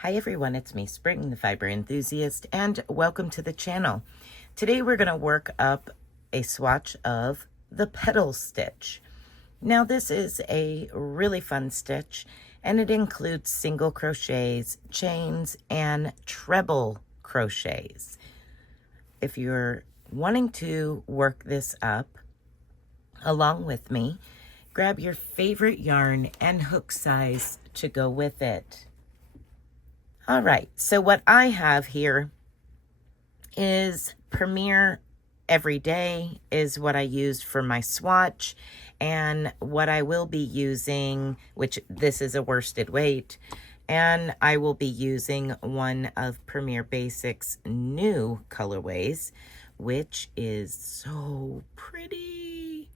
Hi everyone, it's me, Spring, the fiber enthusiast, and welcome to the channel. Today we're going to work up a swatch of the Petal stitch. Now this is a really fun stitch, and it includes single crochets, chains, and treble crochets. If you're wanting to work this up along with me, grab your favorite yarn and hook size to go with it. All right, so what I have here is Premier Everyday is what I used for my swatch, and what I will be using, which this is a worsted weight, and I will be using one of Premier Basics' new colorways, which is so pretty.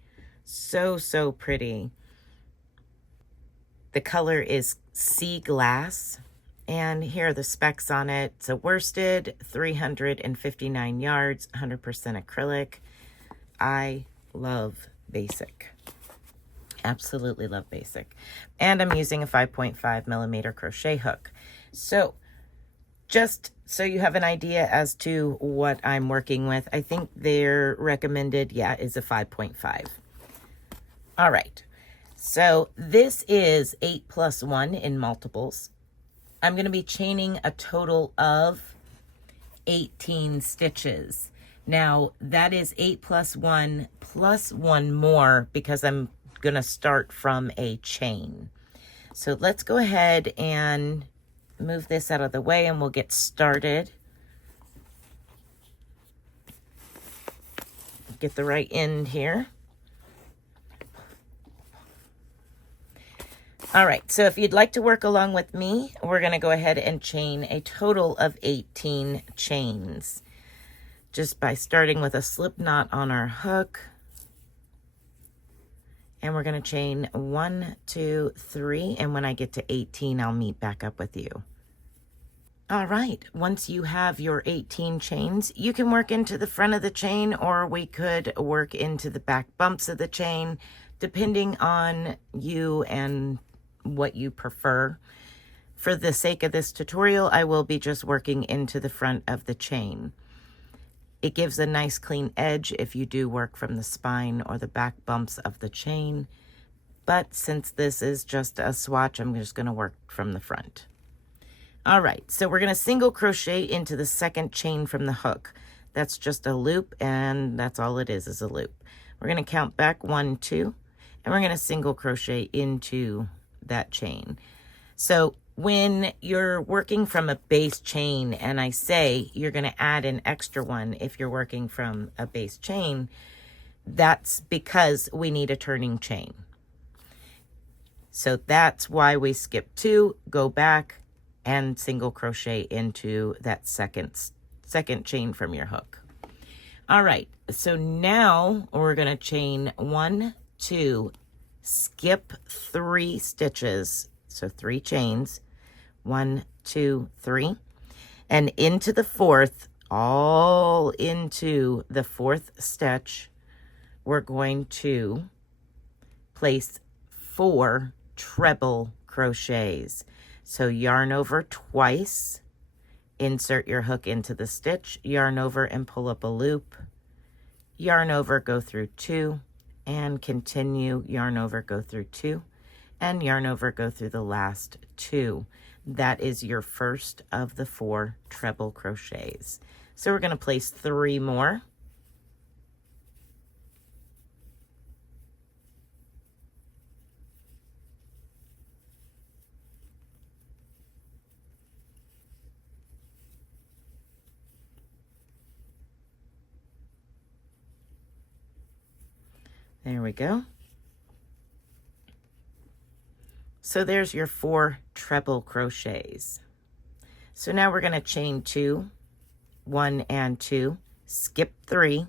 So pretty. The color is Sea Glass. And here are the specs on it. It's a worsted, 359 yards, 100% acrylic. I love Basic. Absolutely love Basic. And I'm using a 5.5 millimeter crochet hook. So just so you have an idea as to what I'm working with, I think their recommended, is a 5.5. All right. So this is 8+1 in multiples. I'm going to be chaining a total of 18 stitches. Now, that is 8+1 plus one more because I'm going to start from a chain. So let's go ahead and move this out of the way and we'll get started. Get the right end here. All right, so if you'd like to work along with me, we're going to go ahead and chain a total of 18 chains. Just by starting with a slip knot on our hook. And we're going to chain 1, 2, 3, and when I get to 18, I'll meet back up with you. All right, once you have your 18 chains, you can work into the front of the chain, or we could work into the back bumps of the chain, depending on you and what you prefer. For the sake of this tutorial, I will be just working into the front of the chain. It gives a nice clean edge if you do work from the spine or the back bumps of the chain, but since this is just a swatch, I'm just going to work from the front. All right, so we're going to single crochet into the second chain from the hook. That's just a loop, and that's all it is a loop. We're going to count back 1, 2, and we're going to single crochet into that chain. So when you're working from a base chain, and I say you're going to add an extra one if you're working from a base chain, that's because we need a turning chain. So that's why we skip 2, go back, and single crochet into that second chain from your hook. All right, so now we're going to chain 1, 2, skip 3 stitches, so 3 chains, 1, 2, 3, and into the fourth, all into the fourth stitch, we're going to place 4 treble crochets. So yarn over twice, insert your hook into the stitch, yarn over and pull up a loop, yarn over, go through 2, and continue, yarn over, go through 2, and yarn over, go through the last 2. That is your first of the 4 treble crochets. So we're going to place 3 more. There we go. So there's your 4 treble crochets. So now we're going to chain 2, 1 and 2, skip 3.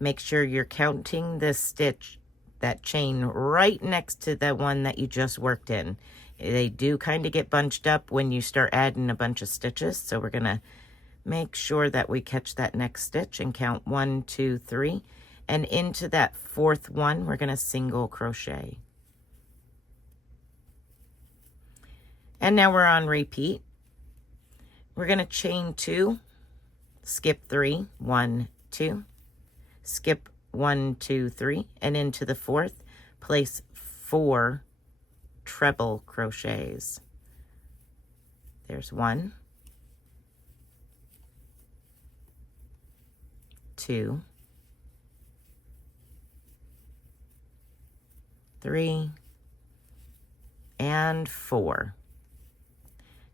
Make sure you're counting the stitch, that chain right next to the one that you just worked in. They do kind of get bunched up when you start adding a bunch of stitches. So we're going to make sure that we catch that next stitch and count 1, 2, 3. And into that fourth one, we're going to single crochet. And now we're on repeat. We're going to chain 2, skip 3, 1, 2, skip 1, 2, 3, and into the 4th, place 4 treble crochets. There's 1, 2, 3, and 4.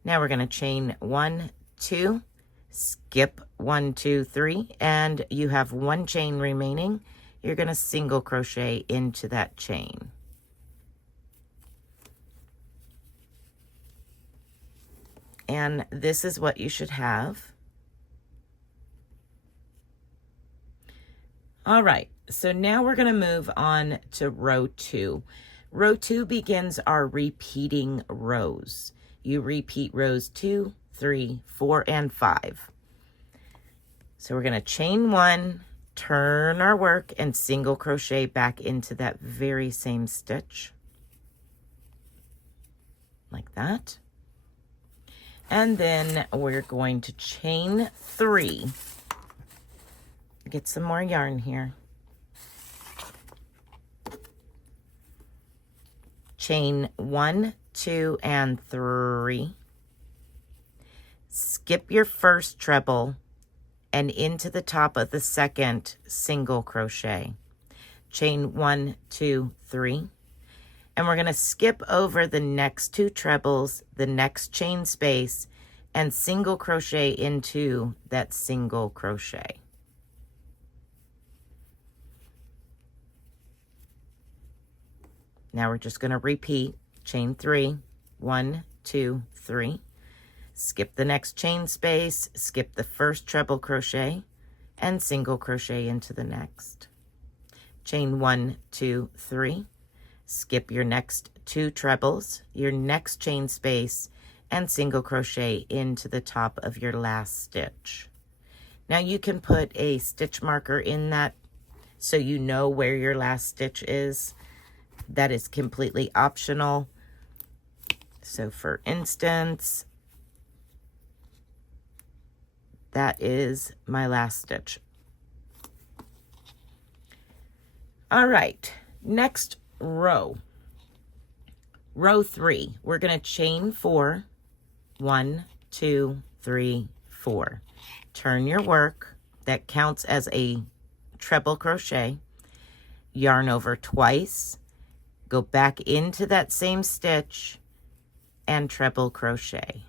Now we're going to chain 1, 2, skip 1, 2, 3, and you have 1 chain remaining. You're going to single crochet into that chain. And this is what you should have. All right, so now we're going to move on to row 2. Row 2 begins our repeating rows. You repeat rows 2, 3, 4, and 5. So we're going to chain 1, turn our work, and single crochet back into that very same stitch. Like that. And then we're going to chain 3. Get some more yarn here. Chain 1, 2, and 3. Skip your first treble and into the top of the second single crochet. Chain 1, 2, 3. And we're going to skip over the next 2 trebles, the next chain space, and single crochet into that single crochet. Now we're just going to repeat, chain 3, 1, 2, 3. Skip the next chain space, skip the first treble crochet, and single crochet into the next. Chain 1, 2, 3. Skip your next 2 trebles, your next chain space, and single crochet into the top of your last stitch. Now you can put a stitch marker in that so you know where your last stitch is. That is completely optional. So for instance, that is my last stitch. All right, next row. Row 3, we're going to chain 4. 1, 2, 3, 4. Turn your work. That counts as a treble crochet. Yarn over twice. Go back into that same stitch and treble crochet.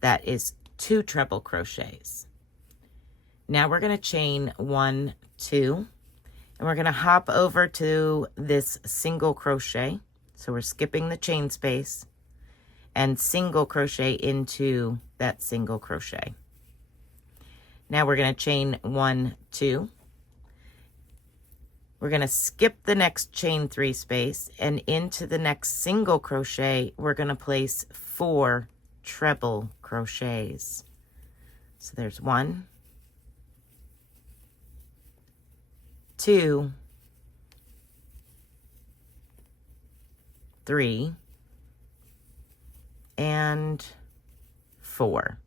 That is 2 treble crochets. Now we're going to chain 1, 2, and we're going to hop over to this single crochet. So we're skipping the chain space and single crochet into that single crochet. Now we're going to chain 1, 2. We're going to skip the next chain 3 space, and into the next single crochet, we're going to place 4 treble crochets. So there's 1, 2, 3, and 4.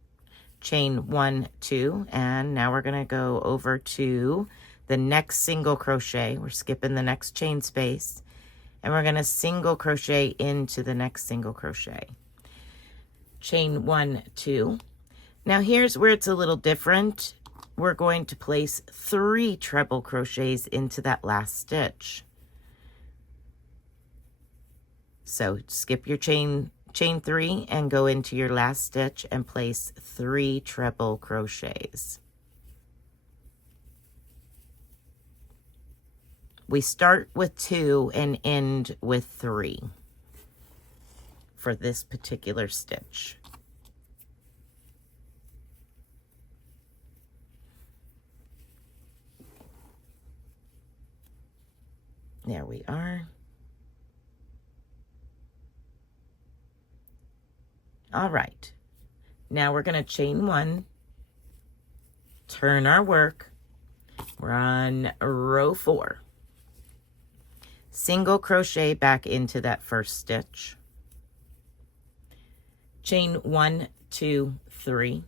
Chain 1, 2, and now we're going to go over to the next single crochet. We're skipping the next chain space, and we're going to single crochet into the next single crochet. Chain 1, 2. Now here's where it's a little different. We're going to place 3 treble crochets into that last stitch. So skip your chain 3 and go into your last stitch and place 3 treble crochets. We start with 2 and end with 3 for this particular stitch. There we are. All right. Now we're going to chain 1, turn our work. We're on row 4. Single crochet back into that first stitch. chain 1, 2, 3,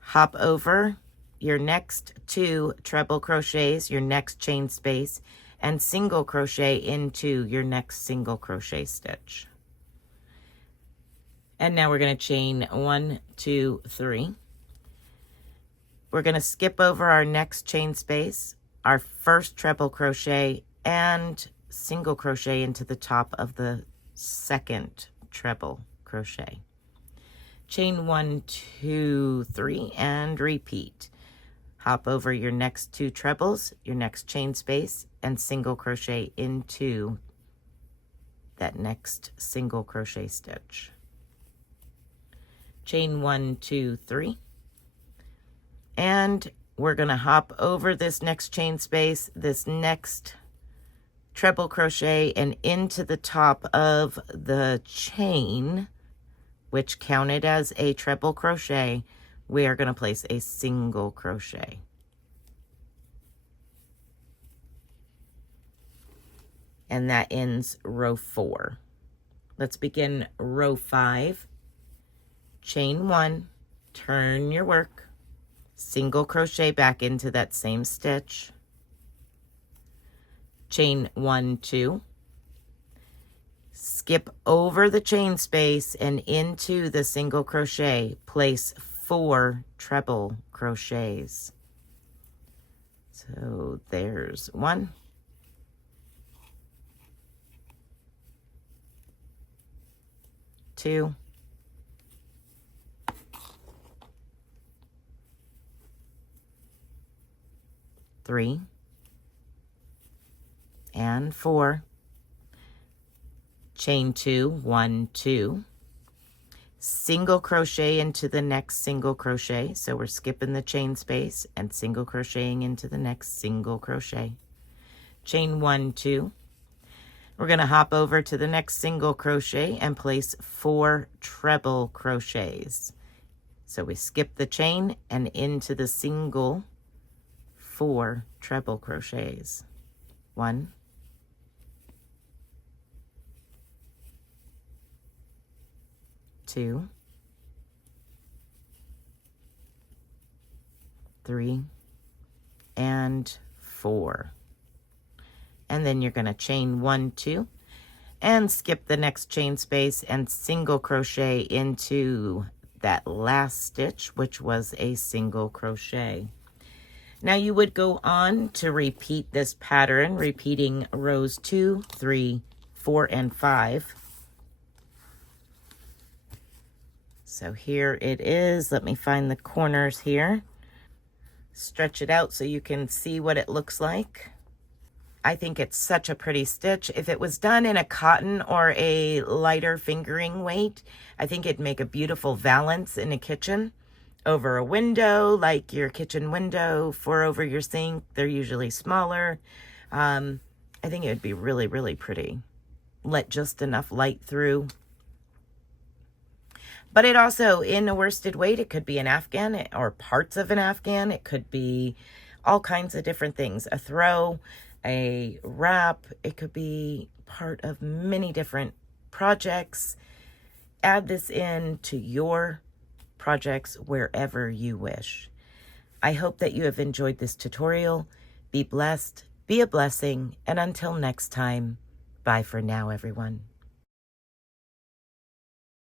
hop over your next 2 treble crochets, your next chain space, and single crochet into your next single crochet stitch. And now we're going to chain 1, 2, 3. We're going to skip over our next chain space, our first treble crochet, and single crochet into the top of the second treble crochet. Chain 1, 2, 3, and repeat. Hop over your next 2 trebles, your next chain space, and single crochet into that next single crochet stitch. Chain 1, 2, 3. And we're going to hop over this next chain space, this next treble crochet, and into the top of the chain, which counted as a treble crochet, we are going to place a single crochet. And that ends row 4. Let's begin row 5. Chain 1, turn your work, single crochet back into that same stitch, chain 1, 2, skip over the chain space and into the single crochet, place 4 treble crochets. So there's 1, 2, 3, and 4, chain 2, 1, 2, single crochet into the next single crochet. So we're skipping the chain space and single crocheting into the next single crochet. Chain 1, 2. We're going to hop over to the next single crochet and place 4 treble crochets. So we skip the chain and into the single 4 treble crochets. 1, 2, 3, and 4. And then you're going to chain 1, 2, and skip the next chain space and single crochet into that last stitch, which was a single crochet. Now you would go on to repeat this pattern, repeating rows 2, 3, 4, and 5. So here it is. Let me find the corners here. Stretch it out so you can see what it looks like. I think it's such a pretty stitch. If it was done in a cotton or a lighter fingering weight, I think it'd make a beautiful valance in a kitchen. Over a window, like your kitchen window, for over your sink. They're usually smaller. I think it would be really, really pretty. Let just enough light through. But it also, in a worsted weight, it could be an afghan or parts of an afghan. It could be all kinds of different things. A throw, a wrap. It could be part of many different projects. Add this in to your projects wherever you wish. I hope that you have enjoyed this tutorial. Be blessed, be a blessing, and until next time, bye for now, everyone.